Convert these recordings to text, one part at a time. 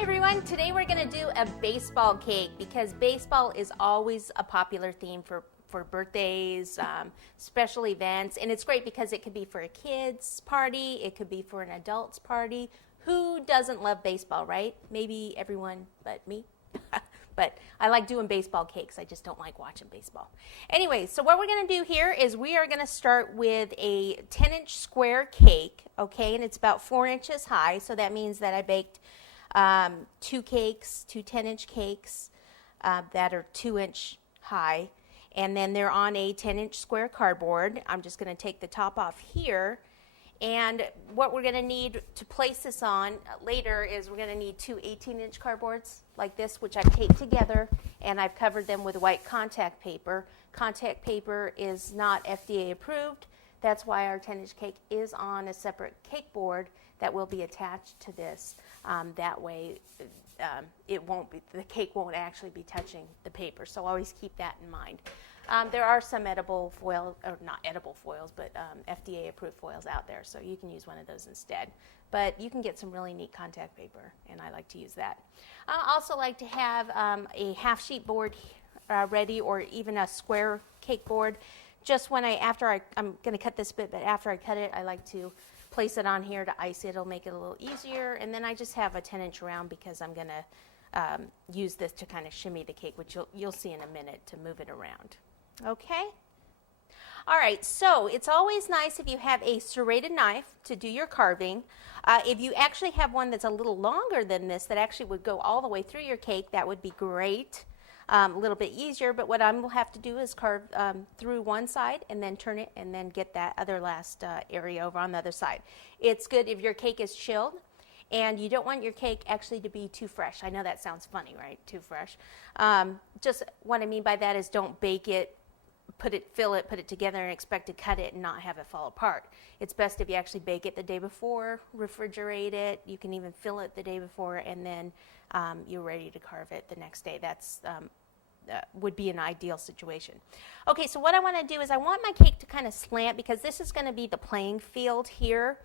Hi everyone, today we're going to do a baseball cake because baseball is always a popular theme for birthdays, special events, and it's great because it could be for a kid's party, it could be for an adult's party. Who doesn't love baseball, right? Maybe everyone but me. But I like doing baseball cakes. I just don't like watching baseball. Anyway, so what we're going to do here is we are going to start with a 10-inch square cake, okay? And it's about 4 inches high, so that means that I baked two 10-inch cakes that are 2-inch high. And then they're on a 10-inch square cardboard. I'm just going to take the top off here. And what we're going to need to place this on later is we're going to need two 18-inch cardboards like this, which I've taped together, and I've covered them with white contact paper. Contact paper is not FDA approved. That's why our 10-inch cake is on a separate cake board that will be attached to this. That way, the cake won't actually be touching the paper. So always keep that in mind. There are some edible foil, or not edible foils, but FDA-approved foils out there, so you can use one of those instead. But you can get some really neat contact paper, and I like to use that. I also like to have a half-sheet board ready, or even a square cake board. Just when I'm going to cut this bit, but after I cut it, I like to place it on here to ice it. It'll make it a little easier, and then I just have a 10-inch round because I'm going to use this to kind of shimmy the cake, which you'll see in a minute to move it around. Okay? All right, so it's always nice if you have a serrated knife to do your carving. If you actually have one that's a little longer than this that actually would go all the way through your cake, that would be great. A little bit easier, but what I will have to do is carve through one side and then turn it and then get that other last area over on the other side. It's good if your cake is chilled. And you don't want your cake actually to be too fresh. I know that sounds funny, right? Too fresh. Just what I mean by that is don't bake it, fill it, put it together and expect to cut it and not have it fall apart. It's best if you actually bake it the day before, refrigerate it. You can even fill it the day before, and then you're ready to carve it the next day. That's would be an ideal situation. Okay, so what I want to do is I want my cake to kind of slant because this is going to be the playing field here.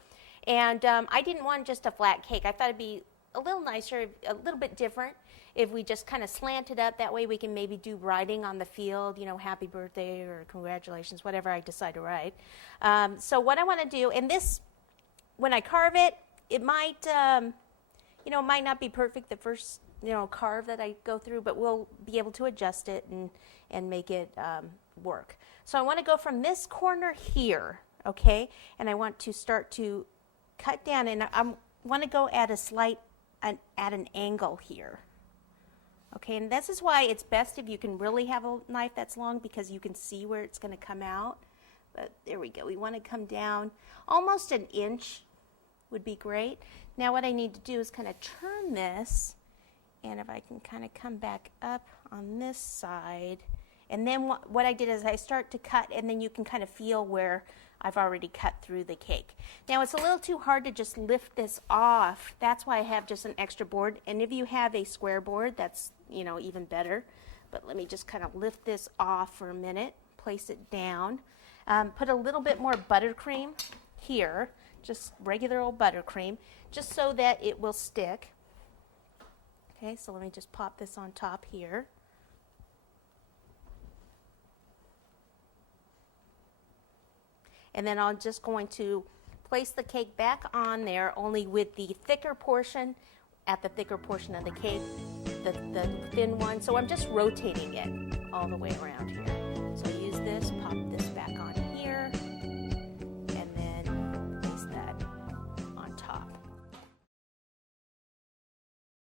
And I didn't want just a flat cake. I thought it'd be a little nicer, a little bit different if we just kind of slant it up. That way we can maybe do writing on the field, you know, happy birthday or congratulations, whatever I decide to write. So what I want to do, and this, when I carve it, it might, it might not be perfect the first, carve that I go through, but we'll be able to adjust it and make it work. So I want to go from this corner here, okay, and I want to start to cut down, and I want to go at at an angle here. Okay, and this is why it's best if you can really have a knife that's long because you can see where it's going to come out. But there we go. We want to come down almost an inch would be great. Now what I need to do is kind of turn this, and if I can kind of come back up on this side, and then what I did is I start to cut, and then you can kind of feel where I've already cut through the cake. Now it's a little too hard to just lift this off. That's why I have just an extra board. And if you have a square board, that's even better. But let me just kind of lift this off for a minute, place it down. Put a little bit more buttercream here, just regular old buttercream, just so that it will stick. Okay, so let me just pop this on top here. And then I'm just going to place the cake back on there, only with the thicker portion at the thicker portion of the cake, the thin one. So I'm just rotating it all the way around here. So use this, pop this back on